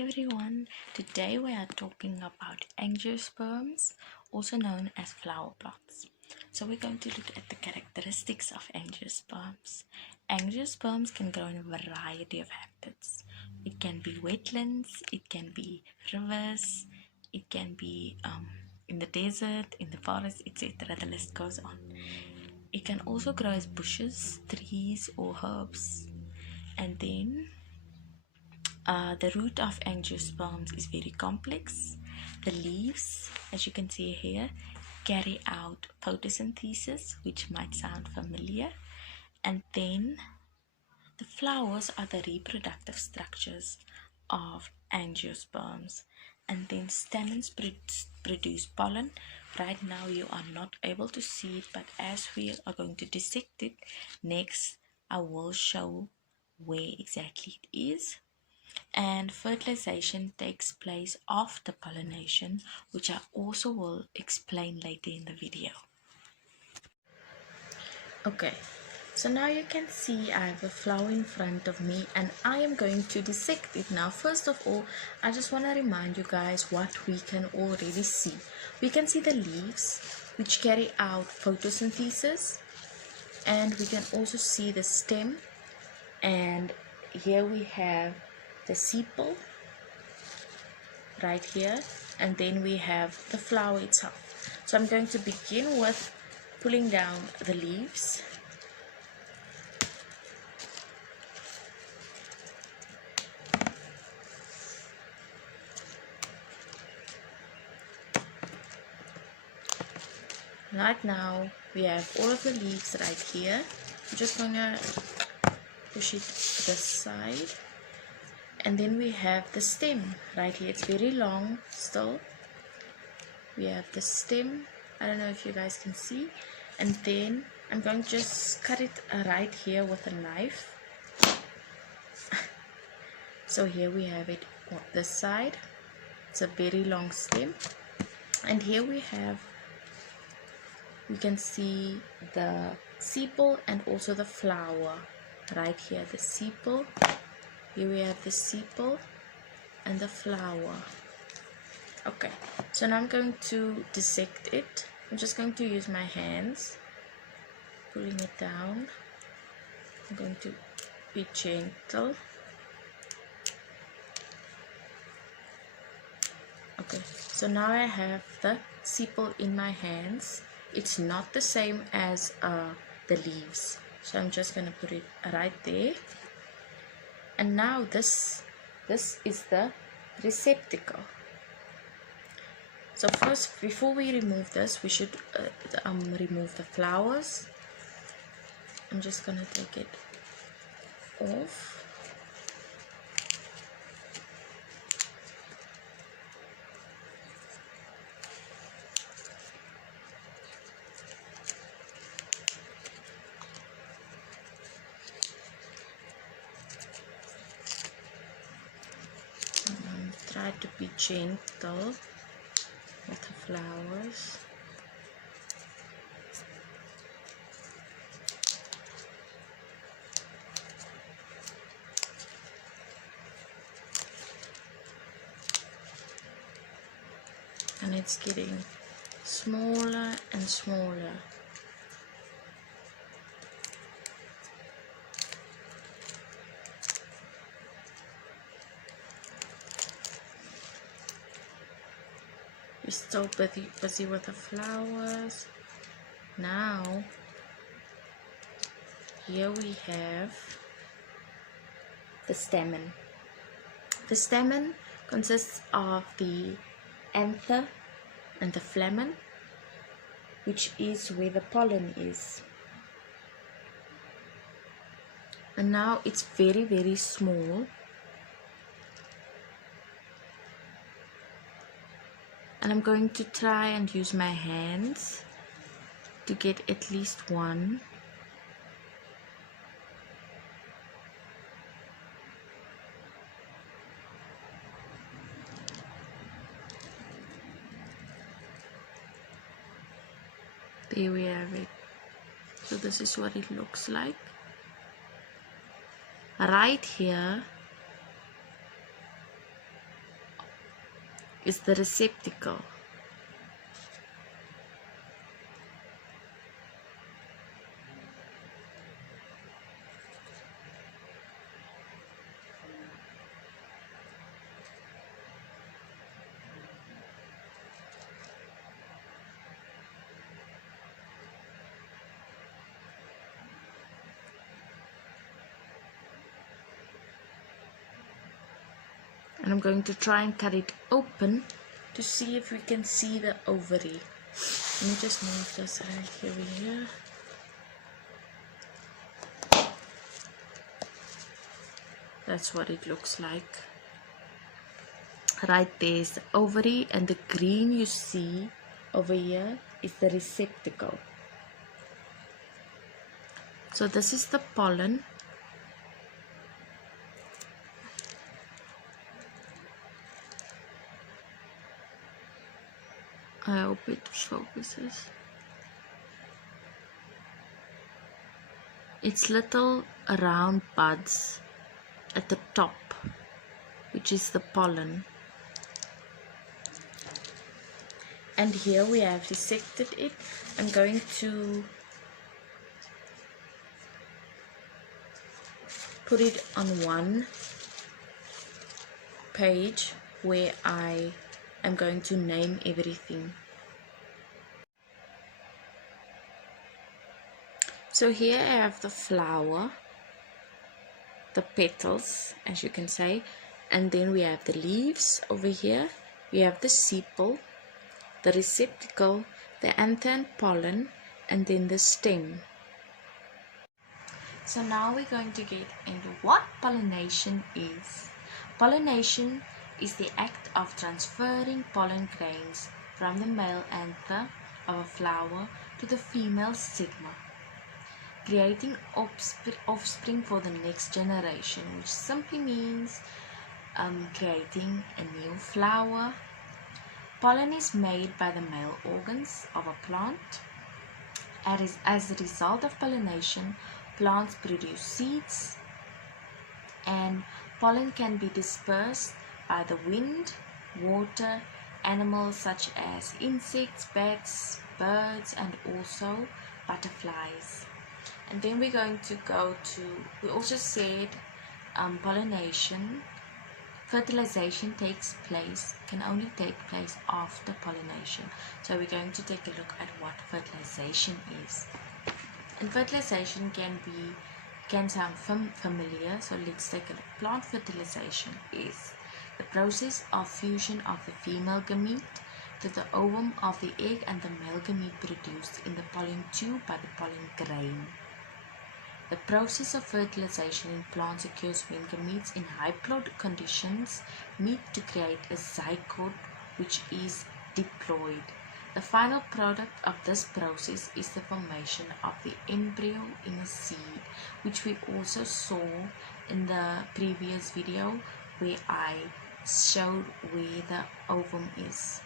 everyone, today we are talking about angiosperms, also known as flower plots. So we're going to look at the characteristics of angiosperms. Angiosperms can grow in a variety of habitats. It can be wetlands, it can be rivers, it can be in the desert, in the forest, etc. The list goes on. It can also grow as bushes, trees or herbs. And then the root of angiosperms is very complex. The leaves, as you can see here, carry out photosynthesis, which might sound familiar. And then the flowers are the reproductive structures of angiosperms. And then stamens produce pollen. Right now you are not able to see it, but as we are going to dissect it next, I will show where exactly it is. And fertilization takes place after pollination, which I also will explain later in the video. Okay, so now you can see I have a flower in front of me and I am going to dissect it. Now first of all, I just want to remind you guys what we can already see. We can see the leaves, which carry out photosynthesis, and we can also see the stem, and here we have the sepal right here, and then we have the flower itself. So I'm going to begin with pulling down the leaves. Right now we have all of the leaves right here. I'm just gonna push it this side, and then we have the stem right here. It's very long still. We have the stem, I don't know if you guys can see, and then I'm going to just cut it right here with a knife. So here we have it on this side. It's a very long stem, and here we can see the sepal and also the flower right here. The sepal, here we have the sepal and the flower. Okay, so now I'm going to dissect it. I'm just going to use my hands, pulling it down. I'm going to be gentle. Okay, so now I have the sepal in my hands. It's not the same as the leaves, so I'm just going to put it right there. And now this is the receptacle. So first, before we remove this, we should remove the flowers. I'm just going to take it off. Try to be gentle with the flowers. And it's getting smaller and smaller. We're still busy with the flowers. Now, here we have the stamen. The stamen consists of the anther and the flamen, which is where the pollen is. And now it's very, very small. And I'm going to try and use my hands to get at least one. There we have it. So this is what it looks like. Right here is the receptacle. And I'm going to try and cut it open to see if we can see the ovary. Let me just move this right here. That's what it looks like. Right there's the ovary, and the green you see over here is the receptacle. So this is the pollen. I hope it focuses. It's little round buds at the top, which is the pollen. And here we have dissected it. I'm going to put it on one page where I am going to name everything. So here I have the flower, the petals, as you can say, and then we have the leaves over here. We have the sepal, the receptacle, the anther and pollen, and then the stem. So now we're going to get into what pollination is. Pollination is the act of transferring pollen grains from the male anther of a flower to the female stigma, creating offspring for the next generation, which simply means creating a new flower. Pollen is made by the male organs of a plant. As a result of pollination, plants produce seeds, and pollen can be dispersed by the wind, water, animals such as insects, bats, birds, and also butterflies. And then we're going to go to, we also said pollination, fertilization can only take place after pollination. So we're going to take a look at what fertilization is. And fertilization can sound familiar, so let's take a look. Plant fertilization is the process of fusion of the female gamete to the ovum of the egg and the male gamete produced in the pollen tube by the pollen grain. The process of fertilization in plants occurs when gametes in high-plod conditions meet to create a zygote, which is diploid. The final product of this process is the formation of the embryo in a seed, which we also saw in the previous video where I showed where the ovum is.